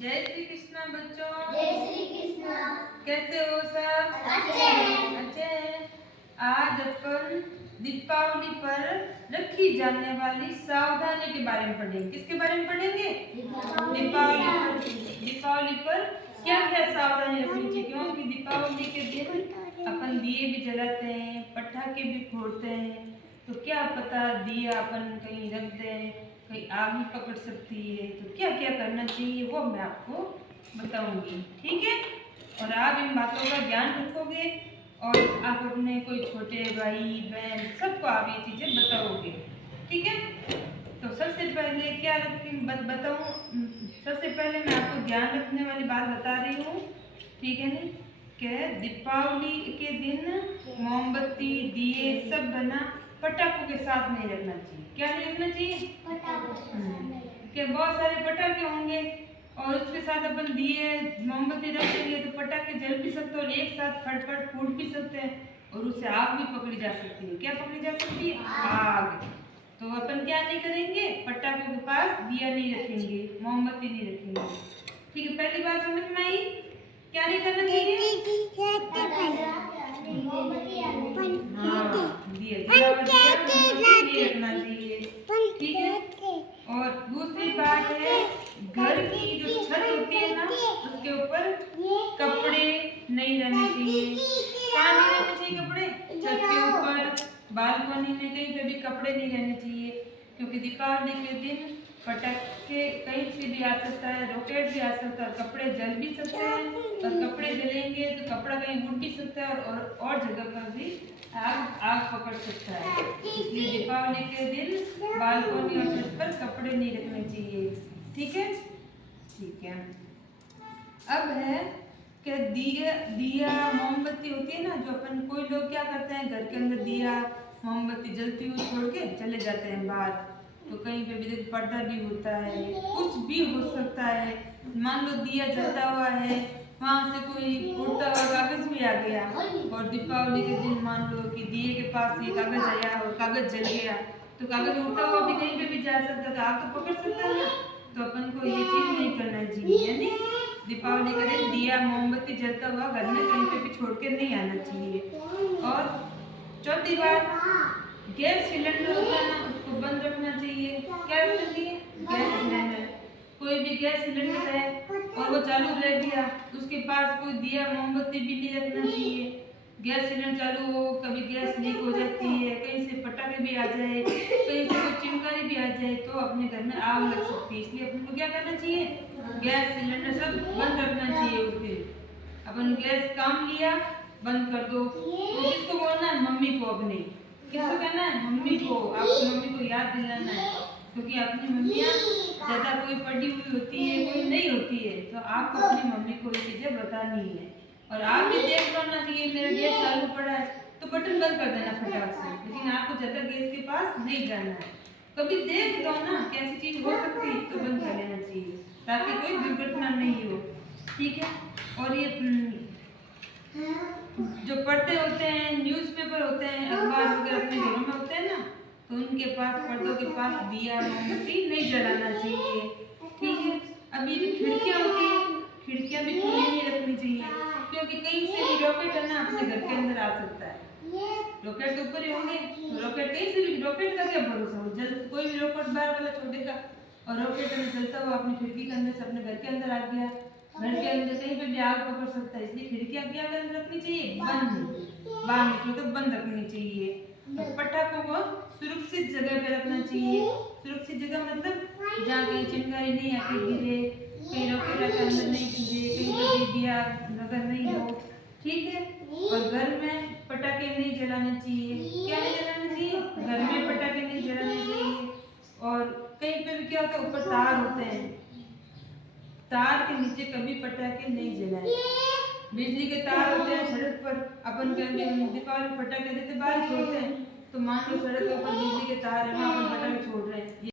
जय श्री कृष्णा बच्चों। जय श्री कृष्णा। कैसे हो सब? अच्छे हैं। अच्छे हैं। आज अपन दीपावली पर रखी जाने वाली सावधानी के बारे में पढ़ेंगे। किसके बारे में पढ़ेंगे? दीपावली पर क्या क्या सावधानी रखनी चाहिए, क्योंकि दीपावली के दिन अपन दिए भी जलाते हैं, पटाखे भी फोड़ते हैं, तो क्या पता दिया अपन कहीं रख दें, कहीं आग भी पकड़ सकती है। तो क्या क्या करना चाहिए वो मैं आपको बताऊंगी, ठीक है? और आप इन बातों का ध्यान रखोगे और आप अपने कोई छोटे भाई बहन सबको आप ये चीज़ें बताओगे, ठीक है? तो सबसे पहले क्या बताऊँ, सबसे पहले मैं आपको ध्यान रखने वाली बात बता रही हूँ, ठीक है नहीं? कि दीपावली के दिन मोमबत्ती दिए सब बना पटाखों के साथ नहीं रखना चाहिए। क्या नहीं रखना चाहिए? कि बहुत सारे पटाखे होंगे और उसके साथ अपन दिए मोमबत्ती रखेंगे तो पटाखे जल भी सकते हैं और एक साथ फटफट फूट भी सकते हैं और उससे आग भी पकड़ी जा सकती है। क्या पकड़ी जा सकती है? आग। तो अपन क्या नहीं करेंगे, पटाखों के पास दिया नहीं रखेंगे, मोमबत्ती नहीं रखेंगे, ठीक है? पहली बात समझ में आई? क्या नहीं करना चाहिए? नहीं रखना चाहिए, ठीक है? और दूसरी बात है, घर की जो छत होती है ना, उसके ऊपर कपड़े नहीं रहने चाहिए। कहाँ नहीं रहने चाहिए कपड़े? छत के ऊपर, बालकनी में, कहीं पे भी कपड़े नहीं रहने चाहिए, क्योंकि दीपावली के दिन पटाखे कहीं से भी आ सकता है, रॉकेट भी आ सकता है, कपड़े जल भी सकते हैं और कपड़े जलेंगे तो कपड़ा कहीं उड़ भी सकता है और जगह पर भी आग पकड़ सकता है। इसलिए दीपावली के दिन बालकनी और छत पर कपड़े नहीं रखने चाहिए, ठीक है? ठीक है। अब है कि दिया मोमबत्ती होती है ना, जो अपन कोई लोग क्या करते हैं, घर के अंदर दिया मोमबत्ती जलती हुई छोड़ के चले जाते हैं बाहर, तो कहीं पे भी पर्दा भी होता है, कुछ भी हो सकता है। मान लो दिया जलता हुआ है, वहां से कोई उड़ता हुआ कागज भी आ गया और दीपावली के दिन मान लो कि दिए के पास ये कागज आया और कागज जल गया, तो कागज उड़ता हुआ भी कहीं पे भी जा सकता था, आग तो पकड़ सकता है ना। तो अपन को ये चीज नहीं करना चाहिए, यानी दीपावली के दिन दिया मोमबत्ती जलता हुआ घर में कहीं पे भी छोड़ के नहीं आना चाहिए। और चौथी बात, गैस सिलेंडर होता है ना, उसको बंद रखना चाहिए। क्या रखना चाहिए? Gas cylinder. कोई भी गैस सिलेंडर है और वो चालू रह गया, उसके पास कोई दिया मोमबत्ती भी नहीं रखना चाहिए। गैस सिलेंडर चालू हो, कभी गैस लीक हो जाती है, कहीं से पटाखे भी आ जाए, कहीं से कोई चिंगारी भी आ जाए तो अपने घर में आग लग सकती है। इसलिए अपन को क्या करना चाहिए? गैस सिलेंडर सब बंद रखना चाहिए। उस दिन अपन गैस काम लिया बंद कर दो, तो किसको बोलना है? मम्मी को अपने। किसको कहना है? मम्मी को। आपको मम्मी को याद दिलाना है, क्योंकि अपनी मम्मियाँ ज्यादा कोई पढ़ी हुई होती है, कोई नहीं होती है, तो आपको अपनी मम्मी को ये चीजें बतानी है। और आप भी देख करना चाहिए मेरा गैस चालू पड़ा है तो बटन बंद कर देना फटाक से, लेकिन आपको ज्यादा गैस के पास नहीं जाना है। कभी देख लो ना कैसी चीज हो सकती है तो बंद कर लेना चाहिए, ताकि कोई दुर्घटना नहीं हो, ठीक है? और ये जो पढ़ते होते हैं, न्यूज़पेपर होते हैं, अखबार वगैरह अपने घरों में होते हैं ना, तो उनके पास, पर्दों के पास दिया मोमबत्ती नहीं जलाना चाहिए, ठीक है? अब ये जो खिड़कियाँ होती हैं, खिड़कियाँ भी खुली नहीं रखनी चाहिए, क्योंकि कहीं से भी रॉकेट है ना अपने घर के अंदर आ सकता है। रॉकेट के ऊपर ही होंगे तो रॉकेट कहीं से भी, रॉकेट का क्या भरोसा हो, जल कोई भी रॉकेट बाहर वाला छोड़ेगा और रॉकेट में चलता हुआ अपनी खिड़की के अंदर से अपने घर के अंदर आ गया, घर के अंदर कहीं पे भी आग पकड़ सकता है। इसलिए खिड़कियां क्या रखनी चाहिए? बंद। बाहर निकलो तो बंद रखनी चाहिए। तो पटाखों को सुरक्षित जगह पे रखना चाहिए। सुरक्षित जगह मतलब जहाँ कहीं चिंगारी नहीं आके गिरे, कहीं रॉकेट के अंदर नहीं गिरे, कहीं पे दिया नजर नहीं हो, ठीक है? और घर में पटाखे नहीं जलाने चाहिए। क्या नहीं जलाना चाहिए? घर में पटाखे नहीं जलाने चाहिए। और कहीं पे भी क्या होता है, ऊपर तार होते हैं, तार के नीचे कभी पटाखे नहीं जलाए। बिजली के तार होते हैं सड़क पर, अपन कभी दीपावली पटाखे देते बाहर छोड़ते हैं, तो मान लो सड़क के ऊपर बिजली के तार है, वहाँ पर पटाखे छोड़ रहे हैं।